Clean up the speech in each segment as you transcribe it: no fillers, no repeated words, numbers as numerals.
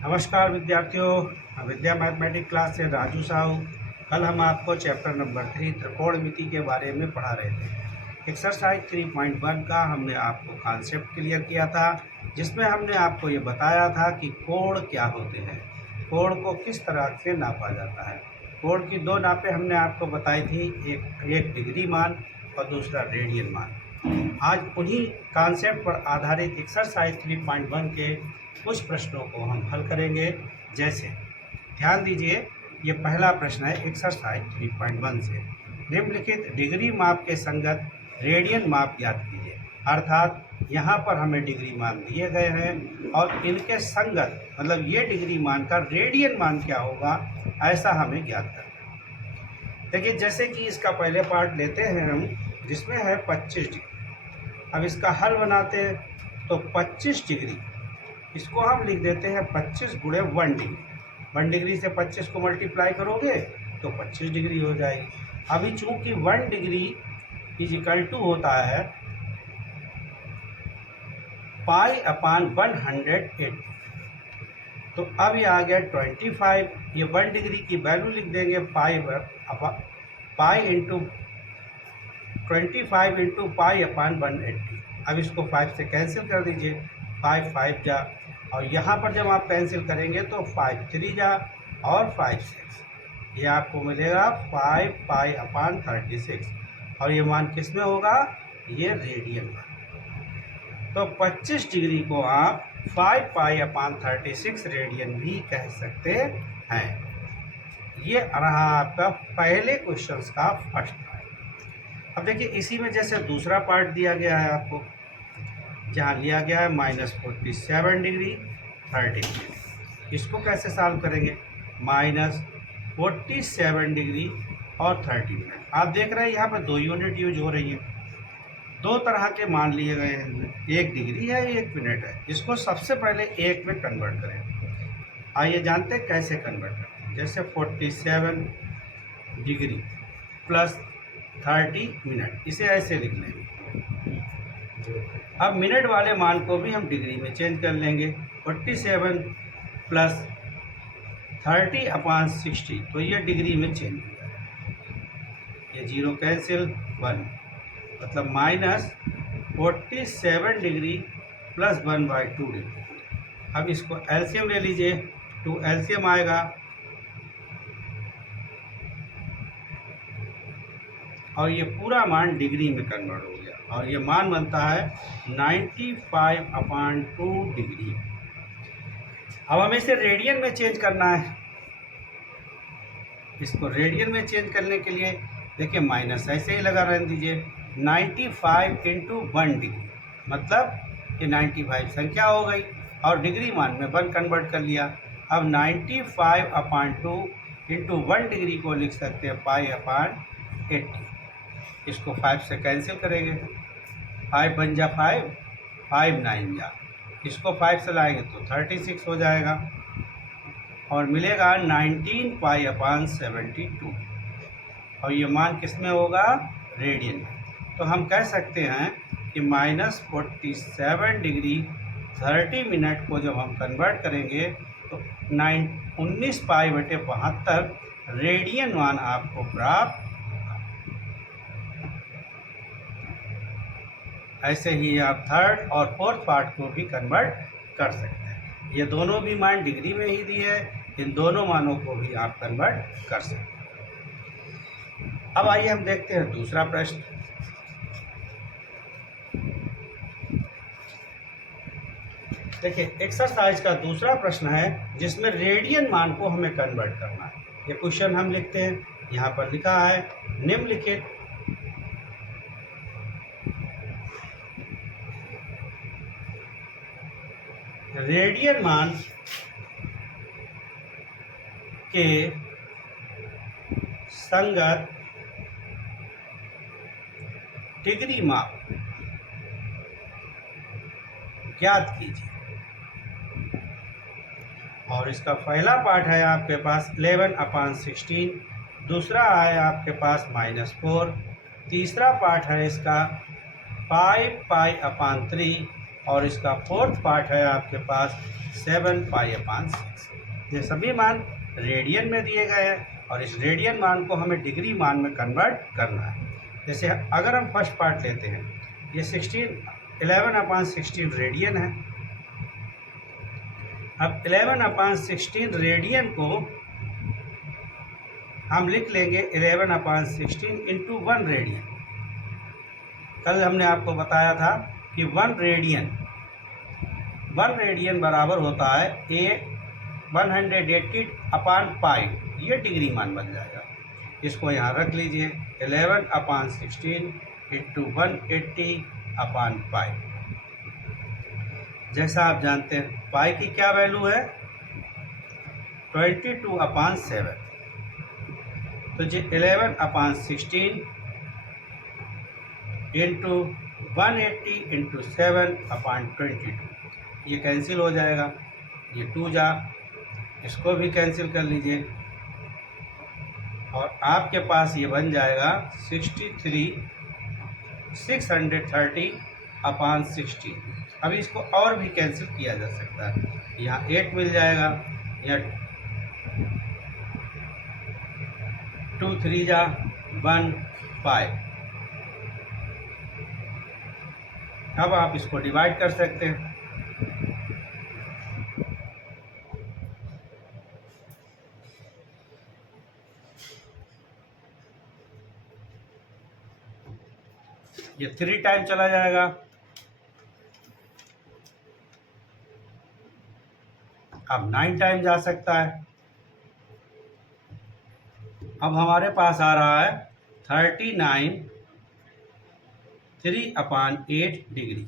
नमस्कार विद्यार्थियों, विद्या mathematics class से राजू साहू। कल हम आपको चैप्टर नंबर 3 त्रिकोणमिति के बारे में पढ़ा रहे थे। एक्सरसाइज 3.1 का हमने आपको कॉन्सेप्ट क्लियर किया था, जिसमें हमने आपको ये बताया था कि कोण क्या होते हैं, कोण को किस तरह से नापा जाता है। कोण की दो नापें हमने आपको बताई थी, एक डिग्री मान और दूसरा रेडियन मान। आज उन्हीं कॉन्सेप्ट पर आधारित एक्सरसाइज 3.1 के कुछ प्रश्नों को हम हल करेंगे। जैसे ध्यान दीजिए, ये पहला प्रश्न है एक्सरसाइज 3.1 से। निम्नलिखित डिग्री माप के संगत रेडियन माप ज्ञात कीजिए। अर्थात यहाँ पर हमें डिग्री मान दिए गए हैं और इनके संगत मतलब ये डिग्री मान का रेडियन मान क्या होगा, ऐसा हमें ज्ञात करना है। देखिए, जैसे कि इसका पहले पार्ट लेते हैं हम, जिसमें है 25 डिग्री। अब इसका हल बनाते हैं तो 25 डिग्री इसको हम लिख देते हैं 25 गुणे 1 डिग्री। 1 डिग्री से 25 को मल्टीप्लाई करोगे तो 25 डिग्री हो जाएगी। अभी चूंकि 1 डिग्री इज इक्वल टू होता है पाई अपान 180। तो अब ये आ गया 25। ये 1 डिग्री की वैल्यू लिख देंगे पाई इंटू 25 इंटू पाई अपान 180। अब इसको 5 से कैंसिल कर दीजिए, 5 5 जा, और यहाँ पर जब आप कैंसिल करेंगे तो 5 3 जा और 5 6, ये आपको मिलेगा 5 पाई अपान 36। और ये मान किस में होगा, ये रेडियन मान। तो 25 डिग्री को आप 5 पाई अपान 36 रेडियन भी कह सकते हैं। ये रहा आपका पहले क्वेश्चन का फर्स्ट पार्ट। अब देखिए, इसी में जैसे दूसरा पार्ट दिया गया है आपको, जहाँ लिया गया है -47 डिग्री 30 मिनट। इसको कैसे सॉल्व करेंगे, -47 डिग्री और 30 मिनट। आप देख रहे हैं यहाँ पर 2 यूनिट यूज हो रही है, दो तरह के मान लिए गए हैं, 1 डिग्री है 1 मिनट है। इसको सबसे पहले 1 में कन्वर्ट करें। आइए जानते हैं कैसे कन्वर्ट करते हैं। जैसे 47 डिग्री प्लस 30 मिनट, इसे ऐसे लिख लेंगे। अब मिनट वाले मान को भी हम डिग्री में चेंज कर लेंगे। 47 प्लस 30 अपान 60, तो ये डिग्री में चेंज हो जाएगा। ये 0 कैंसिल 1, मतलब -47 डिग्री प्लस 1/2 डिग्री। अब इसको एलसीएम ले लीजिए, 2 एलसीएम आएगा और ये पूरा मान डिग्री में कन्वर्ट हो गया और ये मान बनता है 95/2 डिग्री। अब हमें इसे रेडियन में चेंज करना है। इसको रेडियन में चेंज करने के लिए देखिए, माइनस ऐसे ही लगा रहने दीजिए। 95 इंटू 1 डिग्री, मतलब ये 95 संख्या हो गई और डिग्री मान में 1 कन्वर्ट कर लिया। अब 95/2 इंटू 1 डिग्री को लिख सकते हैं पाई अपान 80। इसको 5 से कैंसिल करेंगे, 5 बन जा 5, 5 9 जा, इसको 5 से लाएंगे तो 36 हो जाएगा और मिलेगा 19 पाई अपान 72। और ये मान किस में होगा, रेडियन में। तो हम कह सकते हैं कि -47 डिग्री 30 मिनट को जब हम कन्वर्ट करेंगे तो 19 पाई बटे 72 रेडियन मान आपको प्राप्त। ऐसे ही आप थर्ड और फोर्थ पार्ट को भी कन्वर्ट कर सकते हैं। ये दोनों भी मान डिग्री में ही दिए हैं, इन दोनों मानों को भी आप कन्वर्ट कर सकते हैं। अब आइए हम देखते हैं दूसरा प्रश्न। देखिए, एक्सरसाइज का दूसरा प्रश्न है जिसमें रेडियन मान को हमें कन्वर्ट करना है। ये क्वेश्चन हम लिखते हैं, यहाँ पर लिखा है निम्नलिखित रेडियन मान के संगत डिग्री माप ज्ञात कीजिए। और इसका पहला पार्ट है आपके पास 11/16, दूसरा है आपके पास -4, तीसरा पार्ट है इसका 5 पाई अपान 3 और इसका फोर्थ पार्ट है आपके पास 7 पाई अपान 6। ये सभी मान रेडियन में दिए गए हैं और इस रेडियन मान को हमें डिग्री मान में कन्वर्ट करना है। जैसे अगर हम फर्स्ट पार्ट लेते हैं, ये 11/16 रेडियन है। अब 11/16 रेडियन को हम लिख लेंगे 11/16 इंटू 1 रेडियन। कल हमने आपको बताया था कि 1 रेडियन बराबर होता है 180/पाई, ये डिग्री मान बन जाएगा। इसको यहाँ रख लीजिए 11/16 इंटू 180/पाई। जैसा आप जानते हैं पाई की क्या वैल्यू है, 22/7। तो जी 11/16 इंटू 180 इंटू 7/22, ये कैंसिल हो जाएगा, ये 2 जा, इसको भी कैंसिल कर लीजिए और आपके पास ये बन जाएगा 63630/16। अब इसको और भी कैंसिल किया जा सकता है, यहाँ 8 मिल जाएगा, यहाँ 2 3 जा 1 5। अब आप इसको डिवाइड कर सकते हैं। ये 3 टाइम चला जाएगा, अब 9 टाइम जा सकता है। अब हमारे पास आ रहा है 39 3/8 डिग्री।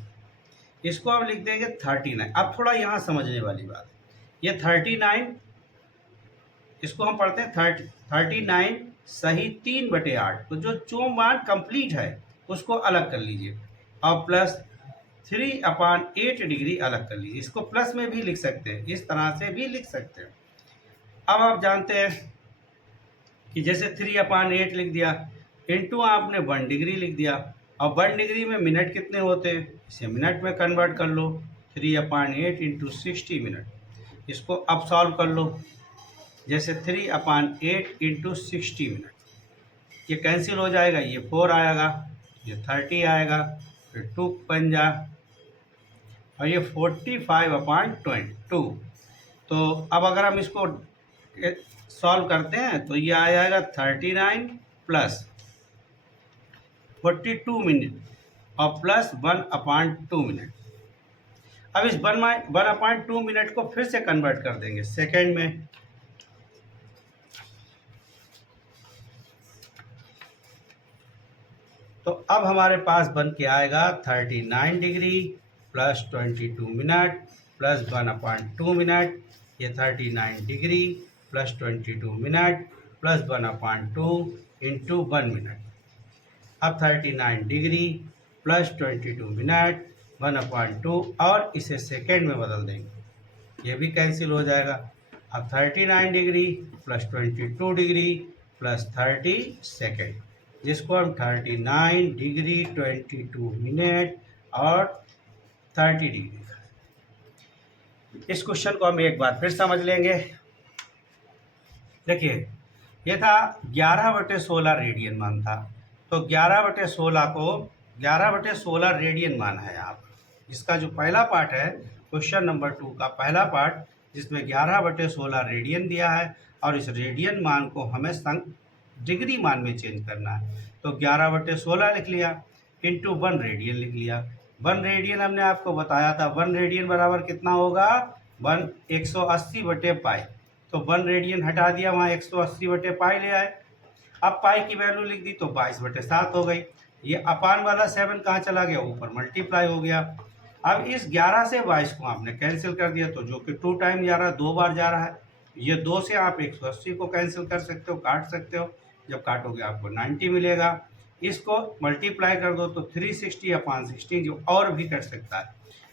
इसको हम लिख देंगे 39। अब थोड़ा यहाँ समझने वाली बात है, ये 39, इसको हम पढ़ते हैं 39 सही 3/8। तो जो मान कंप्लीट है उसको अलग कर लीजिए और प्लस 3/8 डिग्री अलग कर लीजिए। इसको प्लस में भी लिख सकते हैं, इस तरह से भी लिख सकते हैं। अब आप जानते हैं कि जैसे 3/8 लिख दिया, इंटू आपने 1 डिग्री लिख दिया और 1 डिग्री में मिनट कितने होते हैं, इसे मिनट में कन्वर्ट कर लो, 3/8 इंटू 60 मिनट। इसको अब सॉल्व कर लो, जैसे 3/8 इंटू 60 मिनट, ये कैंसिल हो जाएगा, ये 4 आएगा, ये 30 आएगा, फिर 2 बन जा और ये 45/22। तो अब अगर हम इसको सॉल्व करते हैं तो ये आ जाएगा 39 प्लस 42 मिनट और प्लस 1/2 मिनट। अब इस 1/2 मिनट को फिर से कन्वर्ट कर देंगे सेकेंड में। तो अब हमारे पास बन के आएगा 39 degree plus 22 minute plus 1/2 minute, ये 39 degree plus 22 minute plus 1/2 into 1 minute. अब 39 डिग्री प्लस 22 मिनट 1/2 और इसे सेकेंड में बदल देंगे, ये भी कैंसिल हो जाएगा। अब 39 degree plus 22 degree plus 30 second, जिसको हम 39 डिग्री 22 मिनट और 30 डिग्री। इस क्वेश्चन को हम एक बार फिर समझ लेंगे। देखिए ये था 11/16 रेडियन मान था, तो 11/16 को 11/16 रेडियन मान है यहाँ पर। इसका जो पहला पार्ट है क्वेश्चन नंबर 2 का पहला पार्ट, जिसमें 11/16 रेडियन दिया है और इस रेडियन मान को हमें डिग्री मान में चेंज करना है। तो 11/16 लिख लिया इंटू 1 रेडियन लिख लिया। 1 रेडियन हमने आपको बताया था, 1 रेडियन बराबर कितना होगा, 180/पाई। तो 1 रेडियन हटा दिया, वहाँ 180/पाई ले आए। अब पाई की वैल्यू लिख दी तो 22/7 हो गई। ये अपान वाला 7 कहाँ चला गया, ऊपर मल्टीप्लाई हो गया। अब इस 11 से 22 को आपने कैंसिल कर दिया, तो जो कि 2 टाइम जा रहा है, 2 बार जा रहा है। ये 2 से आप 180 को कैंसिल कर सकते हो, काट सकते हो। जब काटोगे आपको 90 मिलेगा। इसको मल्टीप्लाई कर दो तो 360/16 जो और भी कट सकता है।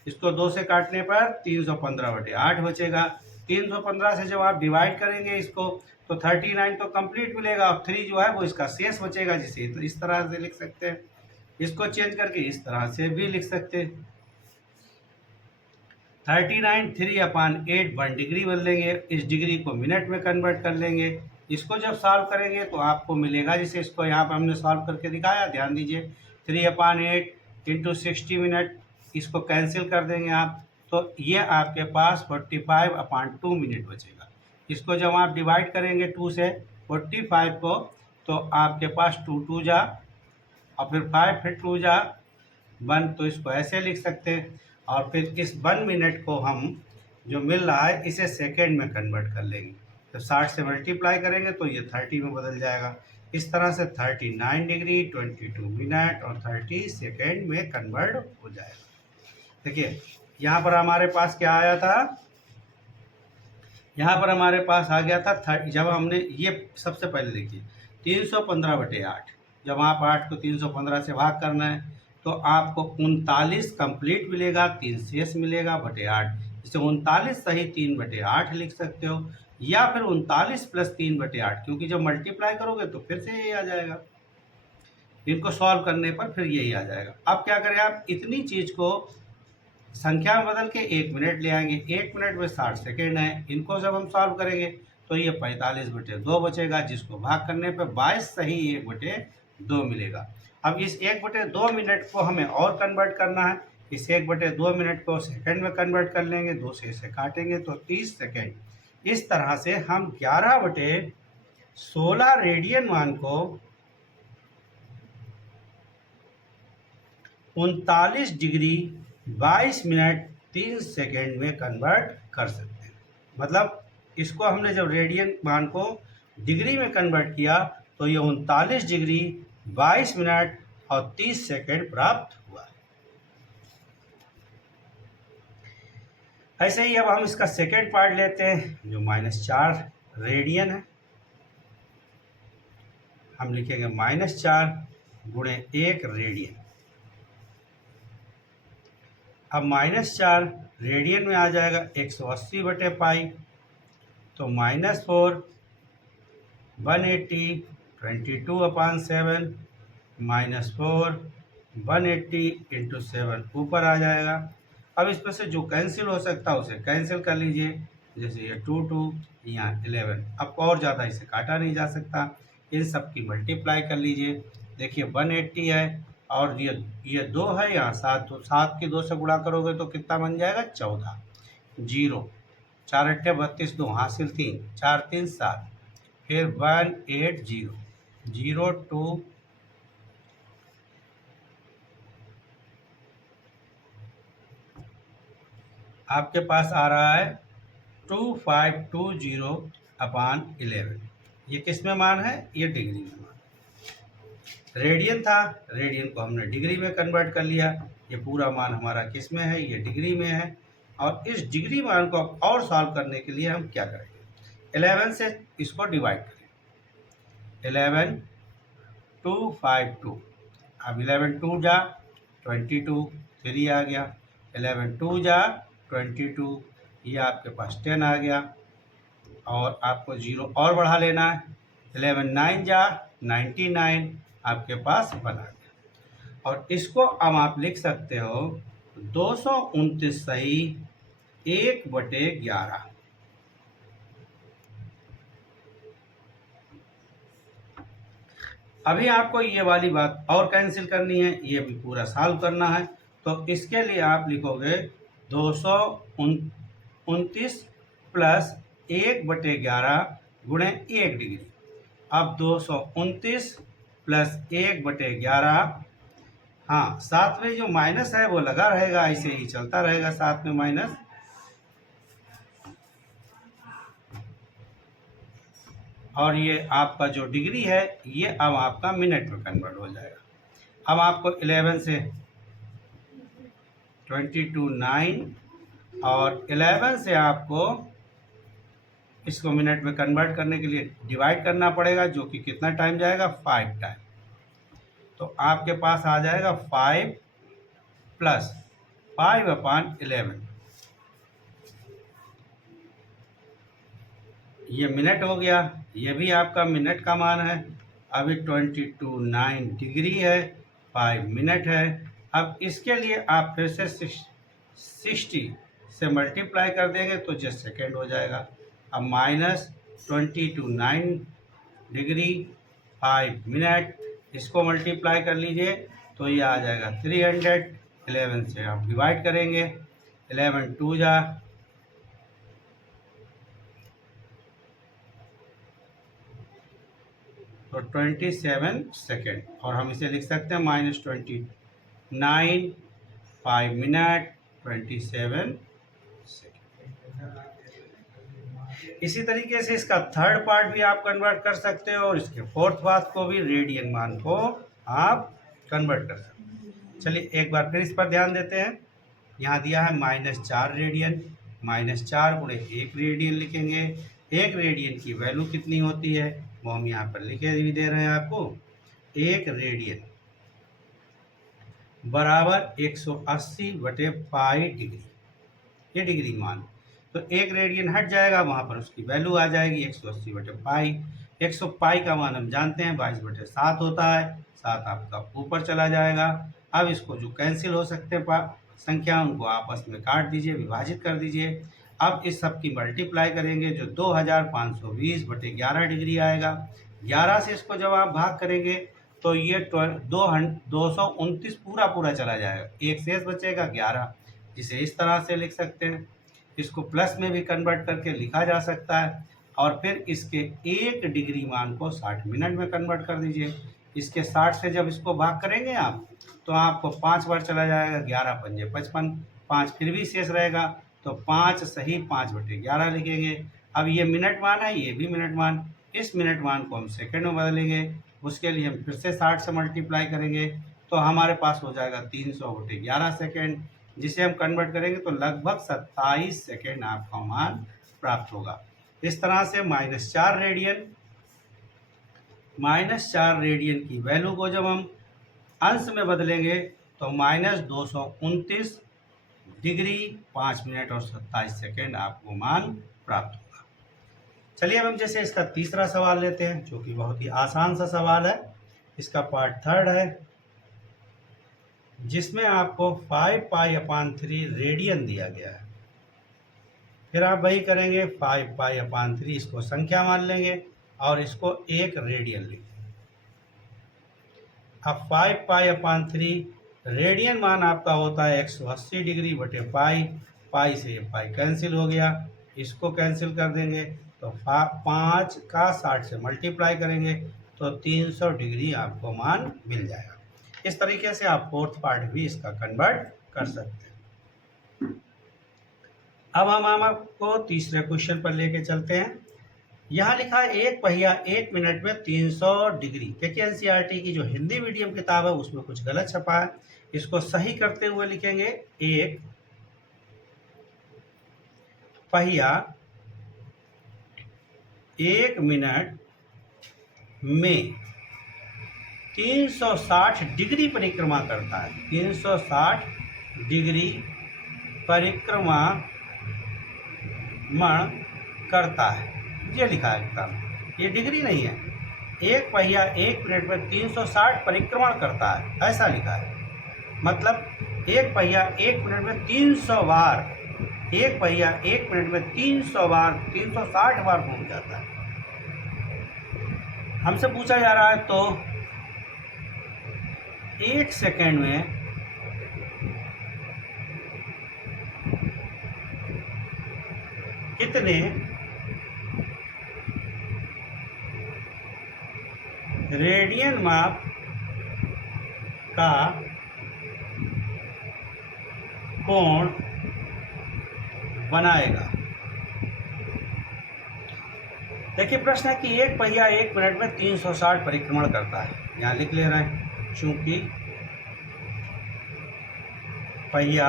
इसको 2 से काटने पर 315/8 बचेगा। 315 से जब आप डिवाइड करेंगे इसको तो 39 तो कंप्लीट मिलेगा और 3 जो है वो इसका शेष बचेगा, जिसे तो इस तरह से लिख सकते हैं। इसको चेंज करके इस तरह से भी लिख सकते हैं। 39 3/8 1 डिग्री बदलेंगे, इस डिग्री को मिनट में कन्वर्ट कर लेंगे। इसको जब सॉल्व करेंगे तो आपको मिलेगा, जैसे इसको यहाँ पर हमने सॉल्व करके दिखाया, ध्यान दीजिए, 3/8 इंटू 60 मिनट, इसको कैंसिल कर देंगे आप, तो ये आपके पास 45/2 मिनट बचेगा। इसको जब आप डिवाइड करेंगे 2 से 45 को, तो आपके पास 2 2 जा और फिर 5 फिर 2 जा 1, तो इसको ऐसे लिख सकते हैं। और फिर इस 1 मिनट को हम जो मिल रहा है इसे सेकेंड में कन्वर्ट कर लेंगे। जब 60 से मल्टीप्लाई करेंगे तो ये 30 में बदल जाएगा। इस तरह से 39 डिग्री 22 मिनट और 30 सेकेंड में कन्वर्ट हो जाएगा। देखिए यहाँ पर हमारे पास क्या आया था, यहाँ पर हमारे पास आ गया था जब हमने ये सबसे पहले देखिए 315/8, जब आप 8 को 315 से भाग करना है तो आपको 39 कंप्लीट मिलेगा, 3 शेष मिलेगा /8। इसे 39 सही 3/8 लिख सकते हो, या फिर 39 + 3/8, क्योंकि जब मल्टीप्लाई करोगे तो फिर से यही आ जाएगा। इनको सॉल्व करने पर फिर यही आ जाएगा। अब क्या करें, आप इतनी चीज़ को संख्या में बदल के 1 मिनट ले आएंगे। 1 मिनट में 60 सेकेंड है, इनको जब हम सॉल्व करेंगे तो ये 45/2 बचेगा, जिसको भाग करने पे 22 सही 1/2 मिलेगा। अब इस 1/2 मिनट को हमें और कन्वर्ट करना है। इस 1/2 मिनट को सेकंड में कन्वर्ट कर लेंगे, 2 से इसे काटेंगे तो 30 सेकेंड। इस तरह से हम 11/16 रेडियन मान को 39 डिग्री 22 मिनट 3 सेकेंड में कन्वर्ट कर सकते हैं। मतलब इसको हमने जब रेडियन मान को डिग्री में कन्वर्ट किया तो ये 39 डिग्री 22 मिनट और 30 सेकेंड प्राप्त हुआ। ऐसे ही अब हम इसका सेकेंड पार्ट लेते हैं जो -4 रेडियन है। हम लिखेंगे -4 गुणे 1 रेडियन। अब -4 रेडियन में आ जाएगा 180/पाई, तो -4 180 22/7 -4 180 × 7 ऊपर आ जाएगा। अब इसमें से जो कैंसिल हो सकता है उसे कैंसिल कर लीजिए, जैसे ये 2 2 यहाँ 11। अब और ज़्यादा इसे काटा नहीं जा सकता, इन सब की मल्टीप्लाई कर लीजिए। देखिए 180 है और ये 2 है, यहाँ 7 7 की 2 से गुणा करोगे तो कितना बन जाएगा 14। 0 4 8 32 2 हासिल 3 4 3 7, फिर 180 0 2 आपके पास आ रहा है 2520/11। ये किस में मान है, ये डिग्री में मान। रेडियन था, रेडियन को हमने डिग्री में कन्वर्ट कर लिया। ये पूरा मान हमारा किस में है, ये डिग्री में है। और इस डिग्री मान को और सॉल्व करने के लिए हम क्या करेंगे, 11 से इसको डिवाइड करें। 11 2 5 2, अब 11 2 जा 22 3 आ गया, 11 2 जा 22, ये आपके पास 10 आ गया। और आपको 0 और बढ़ा लेना है, 11 9 जा 99, आपके पास 1 आ गया। और इसको अब आप लिख सकते हो 229 सही 1/11। अभी आपको ये वाली बात और कैंसिल करनी है, ये भी पूरा सॉल्व करना है। तो इसके लिए आप लिखोगे 229 + 1/11 गुणे 1 डिग्री। अब 229 + 1/11, हाँ साथ में जो माइनस है वो लगा रहेगा, ऐसे ही चलता रहेगा साथ में माइनस। और ये आपका जो डिग्री है ये अब आपका मिनट में कन्वर्ट हो जाएगा। अब आपको 11 से 22 9 और 11 से आपको इसको मिनट में कन्वर्ट करने के लिए डिवाइड करना पड़ेगा, जो कि कितना टाइम जाएगा 5 टाइम। तो आपके पास आ जाएगा 5 + 5/11, ये मिनट हो गया। ये भी आपका मिनट का मान है। अभी 22 9 डिग्री है, 5 मिनट है। अब इसके लिए आप फिर से 60 से मल्टीप्लाई कर देंगे तो जस्ट सेकेंड हो जाएगा। अब -22 डिग्री 5 मिनट, इसको मल्टीप्लाई कर लीजिए तो ये आ जाएगा 300। 11 से आप डिवाइड करेंगे, 11 2 जा, तो 27 सेकेंड, और हम इसे लिख सकते हैं -29 5 मिनट 27 सेकेंड। इसी तरीके से इसका थर्ड पार्ट भी आप कन्वर्ट कर सकते हो और इसके फोर्थ पार्ट को भी रेडियन मान को आप कन्वर्ट कर सकते हो। चलिए एक बार फिर इस पर ध्यान देते हैं। यहाँ दिया है -4 रेडियन, -4 गुणे 1 रेडियन लिखेंगे। 1 रेडियन की वैल्यू कितनी होती है वो हम यहाँ पर लिखे भी दे रहे हैं आपको। 1 रेडियन बराबर 180/पाई डिग्री, ये डिग्री मान। तो 1 रेडियन हट जाएगा, वहाँ पर उसकी वैल्यू आ जाएगी 180/पाई। 100 पाई का मान हम जानते हैं 22/7 होता है, 7 आपका ऊपर चला जाएगा। अब इसको जो कैंसिल हो सकते हैं संख्या, उनको आपस में काट दीजिए, विभाजित कर दीजिए। अब इस सब की मल्टीप्लाई करेंगे जो 2520/11 डिग्री आएगा। 11 से इसको जब आप भाग करेंगे तो ये 229 पूरा चला जाएगा, एक शेष बचेगा 11, जिसे इस तरह से लिख सकते हैं। इसको प्लस में भी कन्वर्ट करके लिखा जा सकता है, और फिर इसके 1 डिग्री मान को 60 मिनट में कन्वर्ट कर दीजिए। इसके 60 से जब इसको भाग करेंगे आप तो आपको 5 बार चला जाएगा, 11 पंजे 55, 5 फिर भी शेष रहेगा, तो 5 सही 5/11 लिखेंगे। अब ये मिनट मान है, ये भी मिनट मान, इस मिनट मान को हम सेकंड में बदलेंगे। उसके लिए हम फिर से 60 से मल्टीप्लाई करेंगे तो हमारे पास हो जाएगा 300/11 सेकेंड, जिसे हम कन्वर्ट करेंगे तो लगभग 27 सेकेंड आपका मान प्राप्त होगा। इस तरह से -4 रेडियन की वैल्यू को जब हम अंश में बदलेंगे तो -229 डिग्री 5 मिनट और 27 सेकेंड आपको मान प्राप्त होगा। चलिए अब हम जैसे इसका तीसरा सवाल लेते हैं, जो कि बहुत ही आसान सा सवाल है। इसका पार्ट थर्ड है, जिसमें आपको 5π/3 रेडियन दिया गया है। फिर आप वही करेंगे, 5π/3 इसको संख्या मान लेंगे और इसको 1 रेडियन लिखेंगे। अब 5π/3 रेडियन मान आपका होता है 180 डिग्री बटे पाई। पाई से ये पाई कैंसिल हो गया, इसको कैंसिल कर देंगे तो 5 का 60 से मल्टीप्लाई करेंगे तो 300 डिग्री आपको मान मिल जाएगा। इस तरीके से आप फोर्थ पार्ट भी इसका कन्वर्ट कर सकते हैं। अब हम आपको तीसरे क्वेश्चन पर लेके चलते हैं। यहाँ लिखा है एक पहिया 1 मिनट में 300 डिग्री। देखिए एनसीईआरटी की जो हिंदी मीडियम किताब है उसमें कुछ गलत छपा है, इसको सही करते हुए लिखेंगे एक पहिया 1 मिनट में 360 डिग्री परिक्रमा करता है। 360 डिग्री परिक्रमा करता है, ये लिखा है किताब में, ये डिग्री नहीं है। एक पहिया 1 मिनट में 360 परिक्रमण करता है, ऐसा लिखा है। मतलब एक पहिया 1 मिनट में 300 बार, एक पहिया 1 मिनट में 300 बार 360 बार घूम जाता है। हमसे पूछा जा रहा है तो 1 सेकेंड में कितने रेडियन माप का कोण बनाएगा। देखिए प्रश्न है कि एक पहिया 1 मिनट में 360 परिक्रमण करता है। यहाँ लिख ले रहे हैं, चूंकि पहिया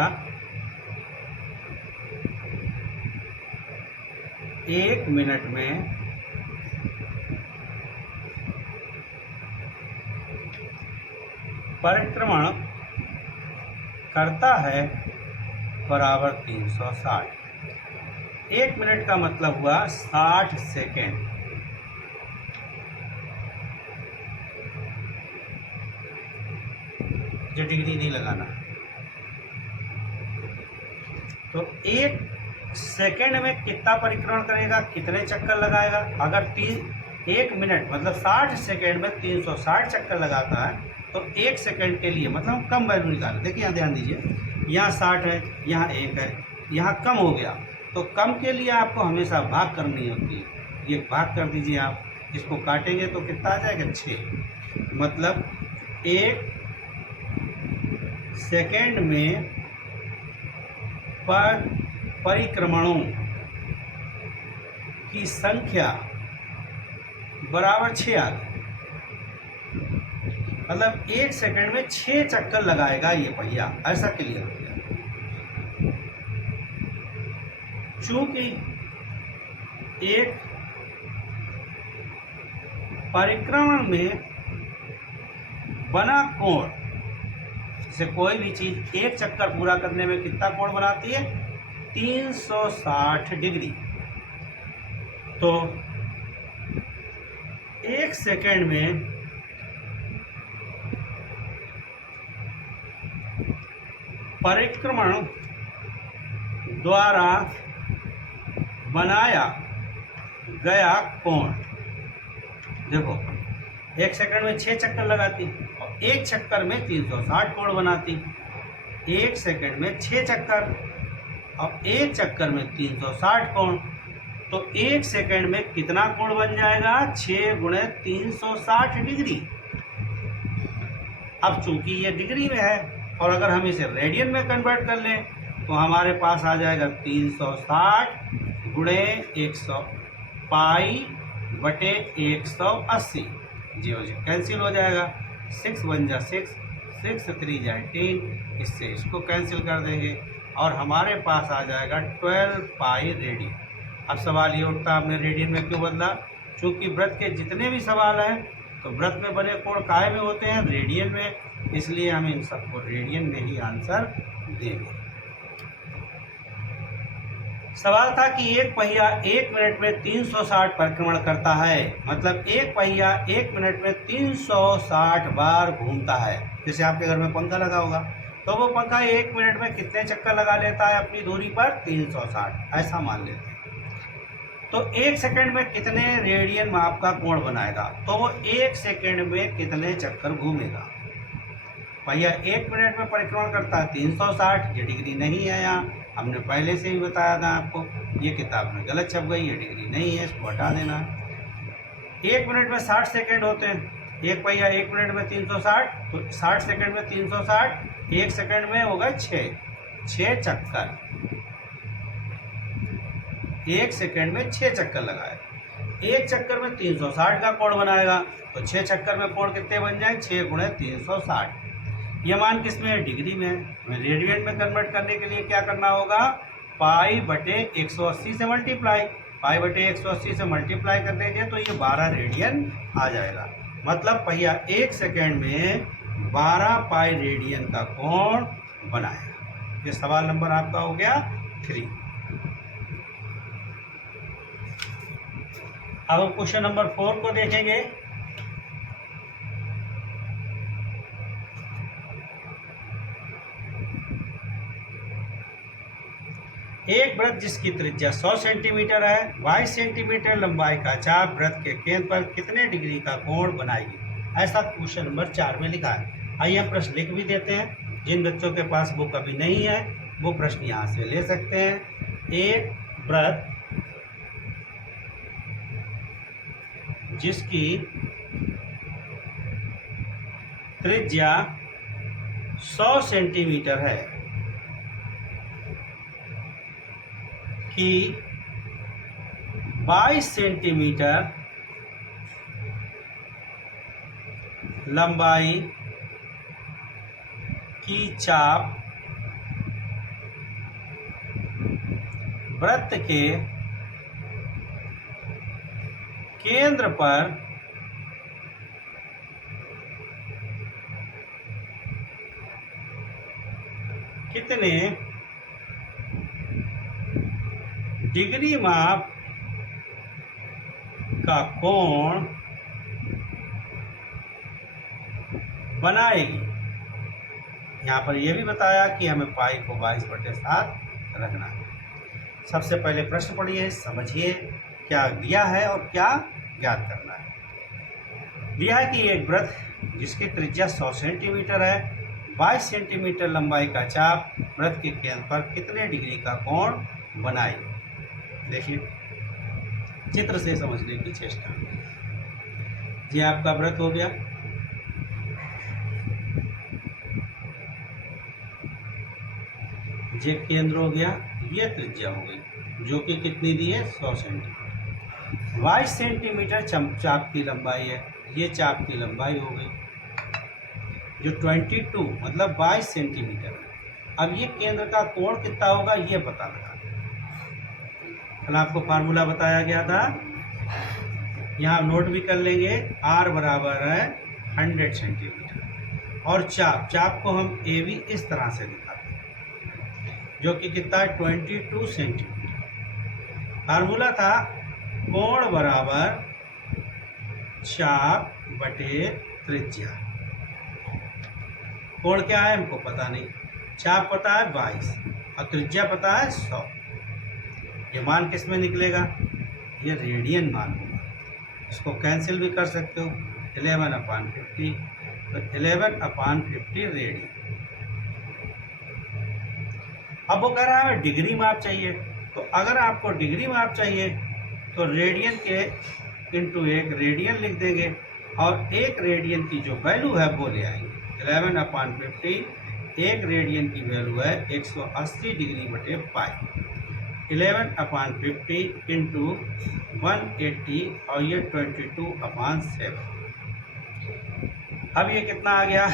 1 मिनट में परिक्रमण करता है बराबर 360। 1 मिनट का मतलब हुआ 60 सेकेंड। ये डिग्री नहीं लगाना। तो 1 सेकेंड में कितना परिक्रमण करेगा, कितने चक्कर लगाएगा। अगर 1 मिनट मतलब 60 सेकेंड में 360 चक्कर लगाता है तो 1 सेकेंड के लिए मतलब हम कम वैल्यू निकालें। देखिए यहाँ ध्यान दीजिए, यहाँ 60 है, यहाँ 1 है, यहाँ कम हो गया, तो कम के लिए आपको हमेशा भाग करनी होती है। ये भाग कर दीजिए आप, इसको काटेंगे तो कितना आ जाएगा 6। मतलब 1 सेकेंड में परिक्रमणों की संख्या बराबर 6 आ गई। मतलब 1 सेकेंड में 6 चक्कर लगाएगा ये पहिया, ऐसा क्लियर हो गया। चूंकि एक परिक्रमण में बना कोण, जैसे कोई भी चीज 1 चक्कर पूरा करने में कितना कोण बनाती है, 360 डिग्री। तो 1 सेकेंड में परिक्रमण द्वारा बनाया गया कोण, देखो 1 सेकंड में 6 चक्कर लगाती और 1 चक्कर में 360 कोण बनाती। 1 सेकंड में 6 चक्कर और 1 चक्कर में 360 कोण, तो 1 सेकंड में कितना कोण बन जाएगा, 6 गुणे 360 डिग्री। अब चूंकि ये डिग्री में है और अगर हम इसे रेडियन में कन्वर्ट कर लें तो हमारे पास आ जाएगा 360 गुणे 100 पाई बटे 180। जी कैंसिल हो जाएगा, 6 1 जा 6, 6 3 जा 10, इससे इसको कैंसिल कर देंगे और हमारे पास आ जाएगा 12 पाई रेडियन। अब सवाल ये उठता, आपने रेडियन में क्यों बदला, चूँकि वृत्त के जितने भी सवाल हैं तो वृत्त में बने कोण काहे में होते हैं, रेडियन में, इसलिए हम इन सबको रेडियन में ही आंसर देंगे। सवाल था कि एक पहिया 1 मिनट में 360 परिक्रमण करता है, मतलब एक पहिया 1 मिनट में 360 बार घूमता है। जैसे आपके घर में पंखा लगा होगा तो वो पंखा 1 मिनट में कितने चक्कर लगा लेता है अपनी दूरी पर, 360, ऐसा मान लेते हैं। तो 1 सेकंड में कितने रेडियन माप का कोण बनाएगा, तो वो 1 सेकंड में कितने चक्कर घूमेगा। पहिया 1 मिनट में परिक्रमण करता है 360, ये डिग्री नहीं है, यहाँ हमने पहले से ही बताया था आपको, ये किताब में गलत छप गई, ये डिग्री नहीं है, इसको हटा देना है। 1 मिनट में 60 सेकंड होते हैं, एक पहिया 1 मिनट में 360, तो 60 सेकंड में 360, 1 सेकंड में होगा 6 चक्कर, 1 सेकंड में 6 चक्कर लगाए, 1 चक्कर में 360 का कोण बनाएगा, तो 6 चक्कर में कोण कितने बन जाए, 6 गुणे 360। यह मान किस में है, डिग्री में है। हमें रेडियन में कन्वर्ट करने के लिए क्या करना होगा, पाई बटे 180 से मल्टीप्लाई, पाई बटे 180 से मल्टीप्लाई कर देंगे तो ये 12 रेडियन आ जाएगा। मतलब पहिया 1 सेकेंड में 12 पाई रेडियन का कोण बनाएगा। ये सवाल नंबर आपका हो गया 3। अब हम क्वेश्चन नंबर 4 को देखेंगे। एक वृत्त जिसकी त्रिज्या 100 सेंटीमीटर है, 22 सेंटीमीटर लंबाई का चाप वृत्त के केंद्र पर कितने डिग्री का कोण बनाएगी, ऐसा क्वेश्चन नंबर 4 में लिखा है। आइए हम प्रश्न लिख भी देते हैं, जिन बच्चों के पास बुक अभी नहीं है वो प्रश्न यहाँ से ले सकते हैं। एक वृत्त जिसकी त्रिज्या 100 सेंटीमीटर है की 22 सेंटीमीटर लंबाई की चाप वृत्त के केंद्र पर कितने डिग्री माप का कोण बनाएगी। यहाँ पर यह भी बताया कि हमें पाई को 22/7 रखना है। सबसे पहले प्रश्न पढ़िए, समझिए क्या दिया है और क्या ज्ञात करना है। दिया है कि एक वृत्त जिसकी त्रिज्या 100 सेंटीमीटर है, 22 सेंटीमीटर लंबाई का चाप वृत्त के केंद्र पर कितने डिग्री का कोण बनाएगी। देखिए चित्र से समझने की चेष्टा। ये आपका वृत्त हो गया, ये केंद्र हो गया, ये त्रिज्या हो गई जो कि कितनी दी है 100 सेंटीमीटर। 22 सेंटीमीटर चाप की लंबाई है, ये चाप की लंबाई हो गई जो 22 मतलब 22 सेंटीमीटर है। अब ये केंद्र का कोण कितना होगा ये पता लगा। कल आपको फार्मूला बताया गया था, यहाँ नोट भी कर लेंगे। R बराबर है 100 सेंटीमीटर और चाप को हम ए बी इस तरह से दिखाते हैं जो कि कितना है 22 सेंटीमीटर। फार्मूला था कोण बराबर चाप बटे त्रिज्या। कोण क्या है हमको पता नहीं, चाप पता है 22 और त्रिज्या पता है 100। ये मान किस में निकलेगा, ये रेडियन मान होगा। इसको कैंसिल भी कर सकते हो, 11/50 तो 11/50 रेडियन। अब वो कह रहा है डिग्री माप चाहिए, तो अगर आपको डिग्री माप चाहिए तो रेडियन के इंटू 1 रेडियन लिख देंगे और 1 रेडियन की जो वैल्यू है वो ले आएंगे। 11/50 1 रेडियन की वैल्यू है 180 डिग्री बटे पाई। 11/50 इंटू 180 और ये 22/7। अब ये कितना आ गया,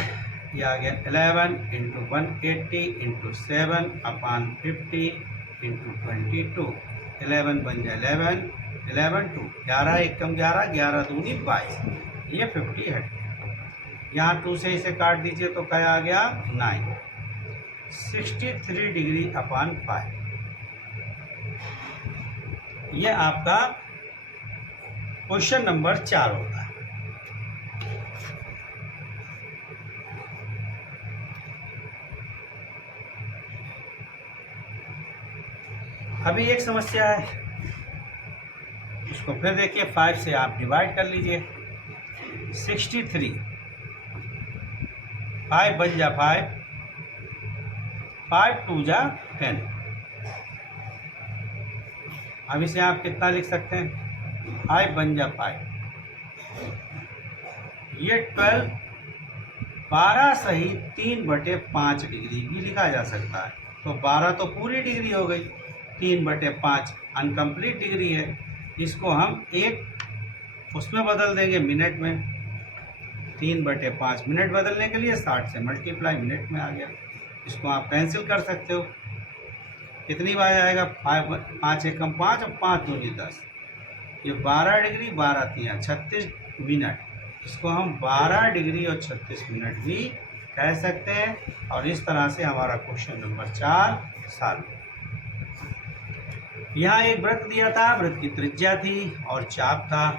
ये आ गया 11 इंटू 180 इंटू 7/50 इंटू 22। 11 बन जाए 11, 11 2 11 1 कम 11, 11 दूनी 22, ये 50 हट गया। यहाँ 2 से इसे काट दीजिए तो क्या आ गया 9, 63 डिग्री अपान पाई। ये आपका क्वेश्चन नंबर 4 होता है। अभी एक समस्या है, इसको फिर देखिए। 5 से आप डिवाइड कर लीजिए। 63 5 बन जा 5, 5 2 जा 10। अब इसे आप कितना लिख सकते हैं, 5 बन जा 5, ये 12 सही 3/5 डिग्री भी लिखा जा सकता है। तो 12 तो पूरी डिग्री हो गई, 3/5 अनकम्प्लीट डिग्री है। इसको हम एक उसमें बदल देंगे मिनट में। 3/5 मिनट बदलने के लिए 60 से मल्टीप्लाई मिनट में आ गया। इसको आप कैंसिल कर सकते हो, कितनी बार आएगा 5 1 5 और 5 2 10। ये 12 डिग्री 12 3 36 मिनट। इसको हम 12 डिग्री और 36 मिनट भी कह सकते हैं। और इस तरह से हमारा क्वेश्चन नंबर 4 सॉल्व। यहाँ एक वृत्त दिया था, वृत्त की त्रिज्या थी और चाप था।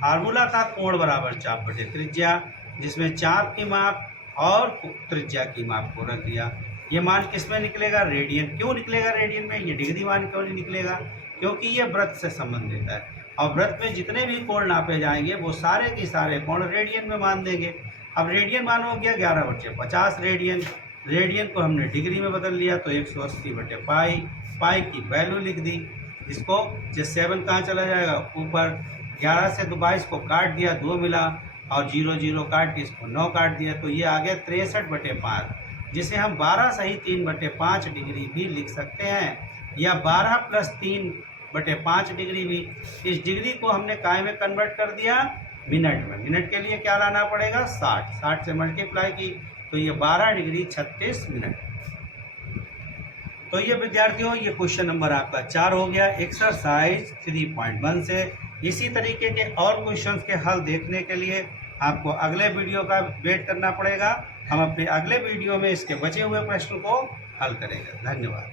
फार्मूला था कोण बराबर चाप बटे त्रिज्या, जिसमें चाप की माप और त्रिज्या की माप को रख दिया। ये मान किस में निकलेगा, रेडियन। क्यों निकलेगा रेडियन में, ये डिग्री मान क्यों नहीं निकलेगा, क्योंकि ये वृत्त से संबंधित है और वृत्त में जितने भी कोण नापे जाएंगे वो सारे के सारे कोण रेडियन में मान देंगे। अब रेडियन मान हो गया 11/50 रेडियन। रेडियन को हमने डिग्री में बदल लिया तो 180/पाई, पाई की वैल्यू लिख दी। इसको जो 7 कहाँ चला जाएगा ऊपर, 11 से 22 को काट दिया, 2 मिला और 0 0 काट के इसको 9 काट दिया, तो ये आ गया 63/5, जिसे हम 12 सही 3/5 डिग्री भी लिख सकते हैं या 12 + 3/5 डिग्री भी। इस डिग्री को हमने काय में कन्वर्ट कर दिया, मिनट में। मिनट के लिए क्या लाना पड़ेगा 60, 60 से मल्टीप्लाई की तो ये 12 डिग्री 36 मिनट। तो ये विद्यार्थियों ये क्वेश्चन नंबर आपका 4 हो गया एक्सरसाइज 3.1 से। इसी तरीके के और क्वेश्चंस के हल देखने के लिए आपको अगले वीडियो का वेट करना पड़ेगा। हम अपने अगले वीडियो में इसके बचे हुए प्रश्न को हल करेंगे। धन्यवाद।